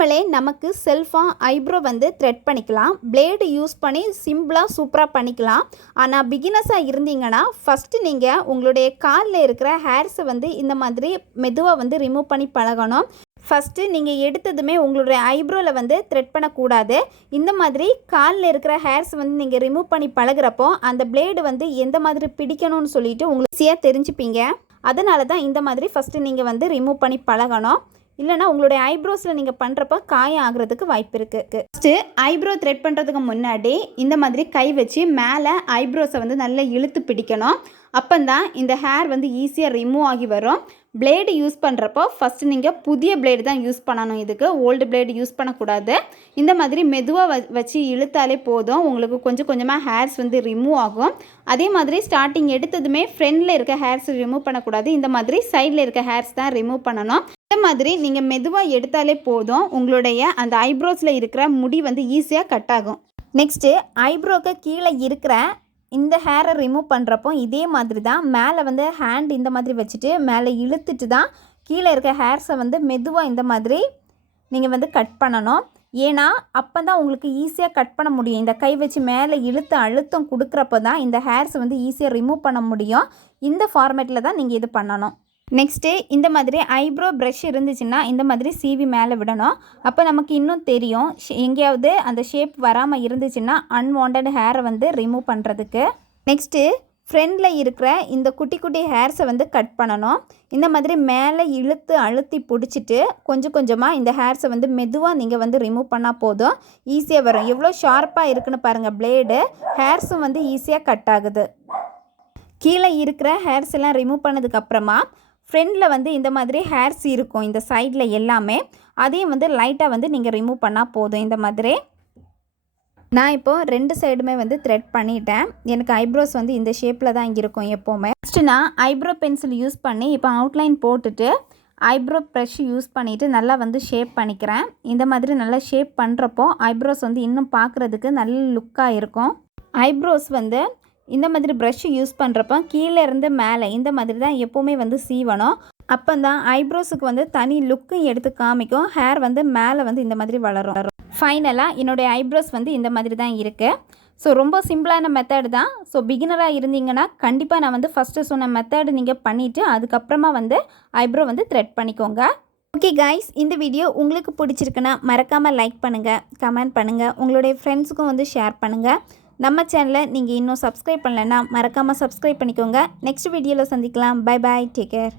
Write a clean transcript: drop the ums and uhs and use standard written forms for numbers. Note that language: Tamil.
நாமளே நமக்கு செல்ஃபாக ஐப்ரோ வந்து த்ரெட் பண்ணிக்கலாம். பிளேடு யூஸ் பண்ணி சிம்பிளாக சூப்பராக பண்ணிக்கலாம். ஆனால் பிகினர்ஸாக இருந்தீங்கன்னா ஃபஸ்ட்டு நீங்கள் உங்களுடைய காலில் இருக்கிற ஹேர்ஸை வந்து இந்த மாதிரி மெதுவாக வந்து ரிமூவ் பண்ணி பழகணும். ஃபஸ்ட்டு நீங்கள் எடுத்ததுமே உங்களுடைய ஐப்ரோவில் வந்து த்ரெட் பண்ணக்கூடாது. இந்த மாதிரி காலில் இருக்கிற ஹேர்ஸ் வந்து நீங்கள் ரிமூவ் பண்ணி பழகிறப்போ அந்த பிளேடு வந்து எந்த மாதிரி பிடிக்கணும்னு சொல்லிட்டு உங்களுக்கு ஈஸியாக தெரிஞ்சுப்பீங்க. அதனால தான் இந்த மாதிரி ஃபஸ்ட்டு நீங்கள் வந்து ரிமூவ் பண்ணி பழகணும். இல்லைனா உங்களுடைய ஐப்ரோஸில் நீங்கள் பண்ணுறப்ப காயம் ஆகிறதுக்கு வாய்ப்பு இருக்குது. ஃபஸ்ட்டு ஐப்ரோ த்ரெட் பண்ணுறதுக்கு முன்னாடி இந்த மாதிரி கை வச்சு மேலே ஐப்ரோஸை வந்து நல்லா இழுத்து பிடிக்கணும். அப்போந்தான் இந்த ஹேர் வந்து ஈஸியாக ரிமூவ் ஆகி வரும். பிளேடு யூஸ் பண்ணுறப்போ ஃபஸ்ட்டு நீங்கள் புதிய பிளேடு தான் யூஸ் பண்ணணும். இதுக்கு ஓல்டு பிளேடு யூஸ் பண்ணக்கூடாது. இந்த மாதிரி மெதுவாக வச்சு இழுத்தாலே போதும். உங்களுக்கு கொஞ்சம் கொஞ்சமாக ஹேர்ஸ் வந்து ரிமூவ் ஆகும். அதே மாதிரி ஸ்டார்டிங் எடுத்ததுமே ஃப்ரண்டில் இருக்க ஹேர்ஸ் ரிமூவ் பண்ணக்கூடாது. இந்த மாதிரி சைடில் இருக்க ஹேர்ஸ் தான் ரிமூவ் பண்ணணும். இந்த மாதிரி நீங்கள் மெதுவாக எடுத்தாலே போதும். உங்களுடைய அந்த ஐப்ரோஸில் இருக்கிற முடி வந்து ஈஸியாக கட் ஆகும். நெக்ஸ்ட்டு ஐப்ரோக்கு கீழே இருக்கிற இந்த ஹேரை ரிமூவ் பண்ணுறப்போ இதே மாதிரி தான் மேலே வந்து ஹேண்ட் இந்த மாதிரி வச்சுட்டு மேலே இழுத்துட்டு தான் கீழே இருக்க ஹேர்ஸை வந்து மெதுவாக இந்த மாதிரி நீங்கள் வந்து கட் பண்ணணும். ஏன்னா அப்போ தான் உங்களுக்கு ஈஸியாக கட் பண்ண முடியும். இந்த கை வச்சு மேலே இழுத்து அழுத்தம் கொடுக்குறப்போ தான் இந்த ஹேர்ஸை வந்து ஈஸியாக ரிமூவ் பண்ண முடியும். இந்த ஃபார்மேட்டில் தான் நீங்கள் இது பண்ணணும். நெக்ஸ்ட்டு இந்த மாதிரி ஐப்ரோ ப்ரஷ் இருந்துச்சுன்னா இந்த மாதிரி சீவி மேலே விடணும். அப்போ நமக்கு இன்னும் தெரியும் எங்கேயாவது அந்த ஷேப் வராமல் இருந்துச்சுன்னா அன்வாண்டட் ஹேரை வந்து ரிமூவ் பண்ணுறதுக்கு. நெக்ஸ்ட்டு ஃப்ரண்டில் இருக்கிற இந்த குட்டி குட்டி ஹேர்ஸை வந்து கட் பண்ணணும். இந்த மாதிரி மேலே இழுத்து அழுத்தி பிடிச்சிட்டு கொஞ்சம் கொஞ்சமாக இந்த ஹேர்ஸை வந்து மெதுவாக நீங்கள் வந்து ரிமூவ் பண்ணால் போதும். ஈஸியாக வரும். எவ்வளோ ஷார்ப்பாக இருக்குன்னு பாருங்கள் பிளேடு. ஹேர்ஸும் வந்து ஈஸியாக கட் ஆகுது. கீழே இருக்கிற ஹேர்ஸ் எல்லாம் ரிமூவ் பண்ணதுக்கப்புறமா ஃப்ரண்டில் வந்து இந்த மாதிரி ஹேர்ஸ் இருக்கும் இந்த சைடில் எல்லாமே. அதையும் வந்து லைட்டாக வந்து நீங்கள் ரிமூவ் பண்ணால் போதும். இந்த மாதிரி நான் இப்போது 2 சைடுமே வந்து த்ரெட் பண்ணிட்டேன். எனக்கு ஐப்ரோஸ் வந்து இந்த ஷேப்பில் தான் இருக்கும் எப்போவுமே. ஃபஸ்ட்டு நான் ஐப்ரோ பென்சில் யூஸ் பண்ணி இப்போ அவுட்லைன் போட்டுட்டு ஐப்ரோ ப்ரஷ் யூஸ் பண்ணிவிட்டு நல்லா வந்து ஷேப் பண்ணிக்கிறேன். இந்த மாதிரி நல்லா ஷேப் பண்ணுறப்போ ஐப்ரோஸ் வந்து இன்னும் பார்க்குறதுக்கு நல்ல லுக்காக இருக்கும். ஐப்ரோஸ் வந்து இந்த மாதிரி ப்ரஷ் யூஸ் பண்ணுறப்போ கீழே இருந்து மேலே இந்த மாதிரி தான் எப்போவுமே வந்து சீவணும். அப்போ தான் ஐப்ரோஸுக்கு வந்து தனி லுக்கும் எடுத்து காமிக்கும். ஹேர் வந்து மேலே வந்து இந்த மாதிரி வளரும். ஃபைனலாக என்னுடைய ஐப்ரோஸ் வந்து இந்த மாதிரி தான் இருக்குது. ஸோ ரொம்ப சிம்பிளான மெத்தட் தான். ஸோ பிகினராக இருந்தீங்கன்னா கண்டிப்பாக நான் வந்து ஃபஸ்ட்டு சொன்ன மெத்தடு நீங்கள் பண்ணிவிட்டு அதுக்கப்புறமா வந்து ஐப்ரோ வந்து த்ரெட் பண்ணிக்கோங்க. ஓகே கைஸ், இந்த வீடியோ உங்களுக்கு பிடிச்சிருக்குன்னா மறக்காமல் லைக் பண்ணுங்கள், கமெண்ட் பண்ணுங்கள், உங்களுடைய ஃப்ரெண்ட்ஸுக்கும் வந்து ஷேர் பண்ணுங்கள். நம்ம சேனலை நீங்கள் இன்னும் சப்ஸ்கிரைப் பண்ணலைன்னா மறக்காமல் சப்ஸ்கிரைப் பண்ணிக்கோங்க. நெக்ஸ்ட் வீடியோவில் சந்திக்கலாம். Bye bye, take care.